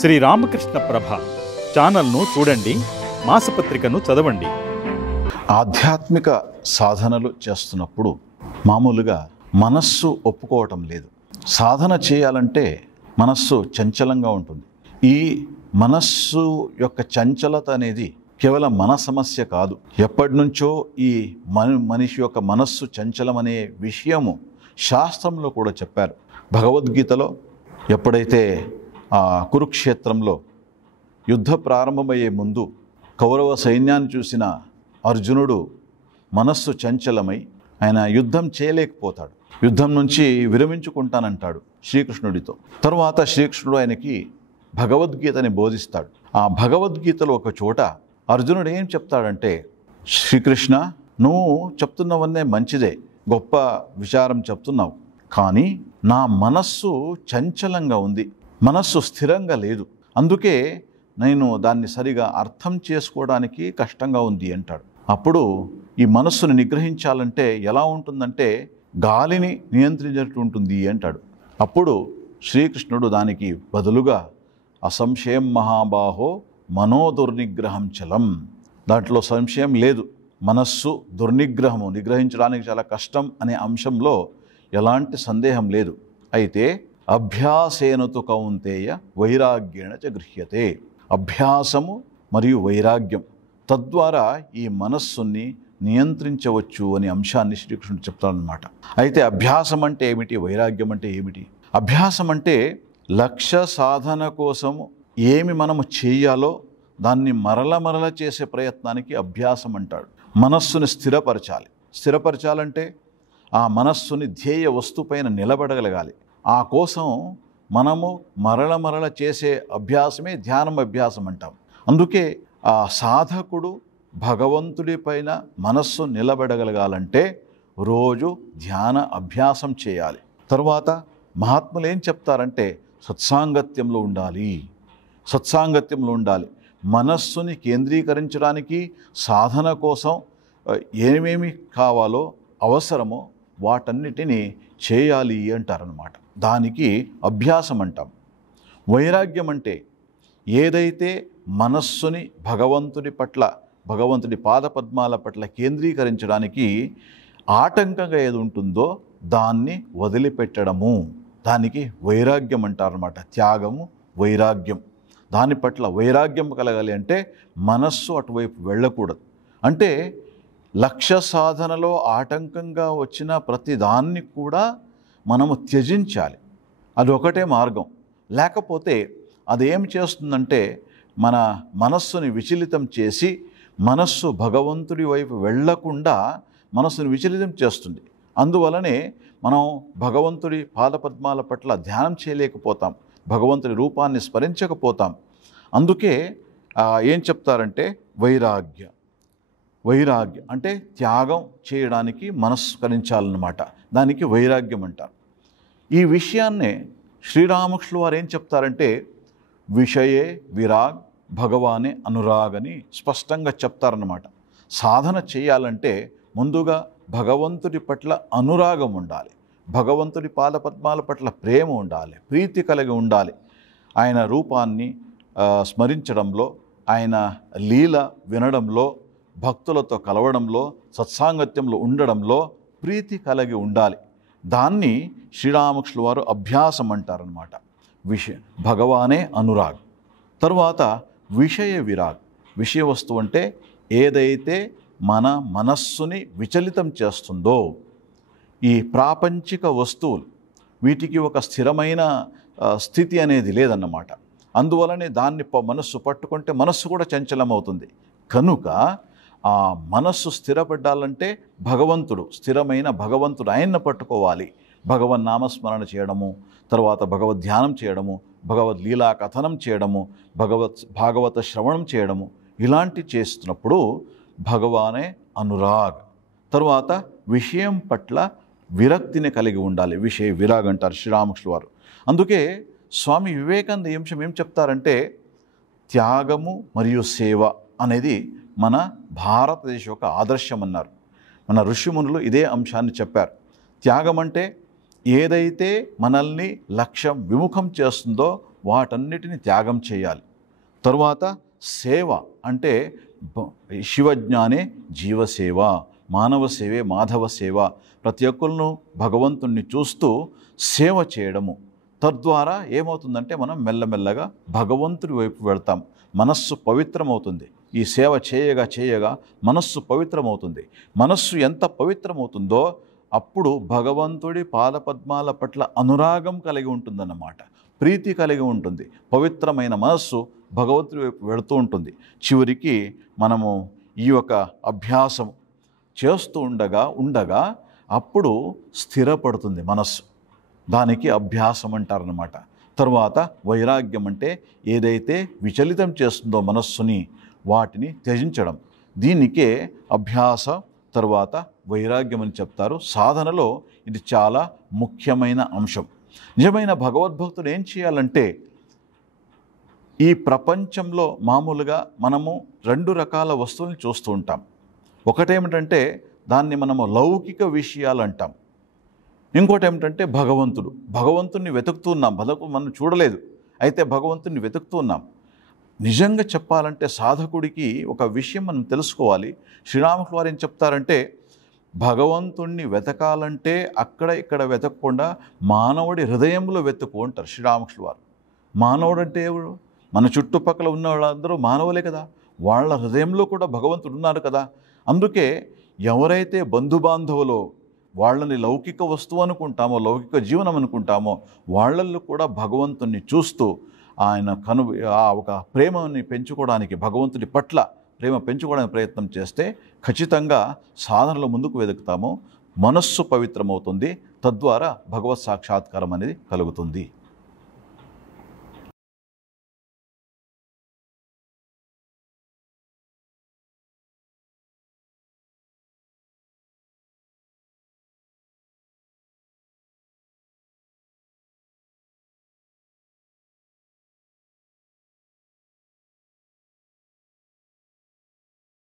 శ్రీ రామకృష్ణ ప్రభ ఛానల్ను చూడండి, మాసపత్రికను చదవండి. ఆధ్యాత్మిక సాధనలు చేస్తున్నప్పుడు మామూలుగా మనస్సు ఒప్పుకోవటం లేదు. సాధన చేయాలంటే మనస్సు చంచలంగా ఉంటుంది. ఈ మనస్సు యొక్క చంచలత అనేది కేవలం మన సమస్య కాదు. ఎప్పటి నుంచో ఈ మనిషి యొక్క మనస్సు చంచలమనే విషయము శాస్త్రంలో కూడా చెప్పారు. భగవద్గీతలో ఎప్పుడైతే కురుక్షేత్రంలో యుద్ధ ప్రారంభమయ్యే ముందు కౌరవ సైన్యాన్ని చూసిన అర్జునుడు మనస్సు చంచలమై ఆయన యుద్ధం చేయలేకపోతాడు. యుద్ధం నుంచి విరమించుకుంటానంటాడు శ్రీకృష్ణుడితో. తరువాత శ్రీకృష్ణుడు ఆయనకి భగవద్గీతని బోధిస్తాడు. ఆ భగవద్గీతలో ఒక చోట అర్జునుడు ఏం చెప్తాడంటే, శ్రీకృష్ణ, నువ్వు చెప్తున్నవన్నీ మంచిదే, గొప్ప విచారం చెప్తున్నావు, కానీ నా మనస్సు చంచలంగా ఉంది, మనస్సు స్థిరంగా లేదు, అందుకే నేను దాన్ని సరిగా అర్థం చేసుకోవడానికి కష్టంగా ఉంది అంటాడు. అప్పుడు ఈ మనస్సును నిగ్రహించాలంటే ఎలా ఉంటుందంటే గాలిని నియంత్రించినట్టు ఉంటుంది అంటాడు. అప్పుడు శ్రీకృష్ణుడు దానికి బదులుగా అసంశయం మహాబాహో మనోదుర్నిగ్రహం చలం, దాంట్లో సంశయం లేదు, మనస్సు దుర్నిగ్రహము, నిగ్రహించడానికి చాలా కష్టం అనే అంశంలో ఎలాంటి సందేహం లేదు. అయితే అభ్యాసేనతు కౌంతేయ వైరాగ్యేణ చ గృహ్యతే, అభ్యాసము మరియు వైరాగ్యం తద్వారా ఈ మనస్సుని నియంత్రించవచ్చు అనే అంశాన్ని శ్రీకృష్ణుడు చెప్తాడనమాట. అయితే అభ్యాసం అంటే ఏమిటి, వైరాగ్యం అంటే ఏమిటి? అభ్యాసం అంటే లక్ష్య సాధన కోసము ఏమి మనము చేయాలో దాన్ని మరల చేసే ప్రయత్నానికి అభ్యాసం అంటాడు. మనస్సుని స్థిరపరచాలంటే ఆ మనస్సుని ధ్యేయ వస్తుపైన నిలబడగలగాలి. ఆ కోసం మనము మరల చేసే అభ్యాసమే ధ్యానం అభ్యాసం అంటాం. అందుకే ఆ సాధకుడు భగవంతుడి పైన మనస్సు నిలబడగలగాలంటే రోజు ధ్యాన అభ్యాసం చేయాలి. తర్వాత మహాత్ములు ఏం చెప్తారంటే సత్సాంగత్యంలో ఉండాలి. మనస్సుని కేంద్రీకరించడానికి సాధన కోసం ఏమేమి కావాలో అవసరమో వాటన్నిటినీ చేయాలి అంటారనమాట. దానికి అభ్యాసం అంటాం. వైరాగ్యం అంటే ఏదైతే మనస్సుని భగవంతుడి పాదపద్మాల పట్ల కేంద్రీకరించడానికి ఆటంకంగా ఏది ఉంటుందో దాన్ని వదిలిపెట్టడము, దానికి వైరాగ్యం అంటారనమాట. త్యాగము, వైరాగ్యం. దాని పట్ల వైరాగ్యం కలగాలి అంటే మనస్సు అటువైపు వెళ్ళకూడదు. అంటే లక్ష్య సాధనలో ఆటంకంగా వచ్చిన ప్రతి దాన్ని కూడా మనము త్యజించాలి. అది ఒకటే మార్గం. లేకపోతే అదేం చేస్తుందంటే మన మనస్సుని విచలితం చేసి మనస్సు భగవంతుడి వైపు వెళ్ళకుండా మనస్సుని విచలితం చేస్తుంది. అందువలనే మనం భగవంతుడి పాదపద్మాల పట్ల ధ్యానం చేయలేకపోతాం, భగవంతుడి రూపాన్ని స్మరించకపోతాం. అందుకే ఏం చెప్తారంటే వైరాగ్యం అంటే త్యాగం చేయడానికి మనస్కరించాలన్నమాట. దానికి వైరాగ్యం అంటారు. ఈ విషయాన్నే శ్రీరామకృష్ణుల వారు ఏం చెప్తారంటే విషయే విరాగ్ భగవానే అనురాగ్ అని స్పష్టంగా చెప్తారన్నమాట. సాధన చేయాలంటే ముందుగా భగవంతుడి పట్ల అనురాగం ఉండాలి, భగవంతుడి పాదపద్మాల పట్ల ప్రేమ ఉండాలి, ప్రీతి కలిగి ఉండాలి. ఆయన రూపాన్ని స్మరించడంలో, ఆయన లీల వినడంలో, భక్తులతో కలవడంలో, సత్సాంగత్యంలో ఉండడంలో ప్రీతి కలిగి ఉండాలి. దాన్ని శ్రీరామకృష్ణుల వారు అభ్యాసం అంటారనమాట. భగవానే అనురాగ్. తరువాత విషయ విరాగ్. విషయ వస్తువు అంటే ఏదైతే మన మనస్సుని విచలితం చేస్తుందో, ఈ ప్రాపంచిక వస్తువులు వీటికి ఒక స్థిరమైన స్థితి అనేది లేదన్నమాట. అందువలనే దాన్ని మనస్సు పట్టుకుంటే మనస్సు కూడా చంచలమవుతుంది. కనుక ఆ మనస్సు స్థిరపడ్డాలంటే స్థిరమైన భగవంతుడు ఆయన్ని పట్టుకోవాలి. భగవన్ నామస్మరణ చేయడము, తర్వాత భగవద్ ధ్యానం చేయడము, భగవద్ లీలా కథనం చేయడము, భాగవత శ్రవణం చేయడము, ఇలాంటి చేస్తున్నప్పుడు భగవానే అనురాగ్. తరువాత విషయం పట్ల విరక్తిని కలిగి ఉండాలి. విషయ విరాగ్ అంటారు శ్రీరామకృష్ణుల వారు. అందుకే స్వామి వివేకానంద ఏం చెప్తారంటే త్యాగము మరియు సేవ అనేది మన భారతదేశ యొక్క ఆదర్శం అన్నారు. మన ఋషిమునులు ఇదే అంశాన్ని చెప్పారు. త్యాగం అంటే ఏదైతే మనల్ని లక్ష్యం విముఖం చేస్తుందో వాటన్నిటిని త్యాగం చేయాలి. తరువాత సేవ అంటే శివజ్ఞానే జీవసేవ, మానవ సేవే మాధవ సేవ. ప్రతి ఒక్కరిను భగవంతుణ్ణి చూస్తూ సేవ చేయడము. తద్వారా ఏమవుతుందంటే మనం మెల్లమెల్లగా భగవంతుడి వైపు వెళ్తాం. మనస్సు పవిత్రమవుతుంది. ఈ సేవ చేయగా చేయగా మనస్సు పవిత్రమవుతుంది. మనస్సు ఎంత పవిత్రమవుతుందో అప్పుడు భగవంతుడి పాదపద్మాల పట్ల అనురాగం కలిగి ఉంటుందన్నమాట, ప్రీతి కలిగి ఉంటుంది. పవిత్రమైన మనస్సు భగవంతుడి వైపు వెళుతూ ఉంటుంది. చివరికి మనము ఈ యొక్క అభ్యాసం చేస్తూ ఉండగా అప్పుడు స్థిరపడుతుంది మనస్సు. దానికి అభ్యాసం అంటారనమాట. తరువాత వైరాగ్యం అంటే ఏదైతే విచలితం చేస్తుందో మనస్సుని వాటిని త్యజించడం. దీనికే అభ్యాస తరువాత వైరాగ్యం అని చెప్తారు. సాధనలో ఇది చాలా ముఖ్యమైన అంశం. నిజమైన భగవద్భక్తుడు ఏం చేయాలంటే, ఈ ప్రపంచంలో మామూలుగా మనము 2 రకాల వస్తువుల్ని చూస్తూ ఉంటాం. ఒకటేమిటంటే దాన్ని మనము లౌకిక విషయాలు అంటాం. ఇంకోటి ఏమిటంటే భగవంతుణ్ణి వెతుకుతున్నాం. మనం చూడలేదు, అయితే భగవంతుణ్ణి వెతుకుతున్నాం. నిజంగా చెప్పాలంటే సాధకుడికి ఒక విషయం మనం తెలుసుకోవాలి. శ్రీరాములు వారు ఏం చెప్తారంటే, భగవంతుణ్ణి వెతకాలంటే అక్కడ ఇక్కడ వెతకకుండా మానవుడి హృదయంలో వెతుకు అంటారు శ్రీరాములు వారు. మానవుడు అంటే ఎవరు? మన చుట్టుపక్కల ఉన్న వాళ్ళందరూ మానవులే కదా, వాళ్ళ హృదయంలో కూడా భగవంతుడు ఉన్నారు కదా. అందుకే ఎవరైతే బంధుబాంధవులో వాళ్ళని లౌకిక వస్తువు అనుకుంటామో, లౌకిక జీవనం అనుకుంటామో, వాళ్ళల్లో కూడా భగవంతుణ్ణి చూస్తూ ఆయన ఒక ప్రేమని పెంచుకోవడానికి, భగవంతుడి పట్ల ప్రేమ పెంచుకోవడానికి ప్రయత్నం చేస్తే ఖచ్చితంగా సాధనలో ముందుకు వెతుకుతాము. మనస్సు పవిత్రమవుతుంది. తద్వారా భగవత్ సాక్షాత్కారం అనేది కలుగుతుంది.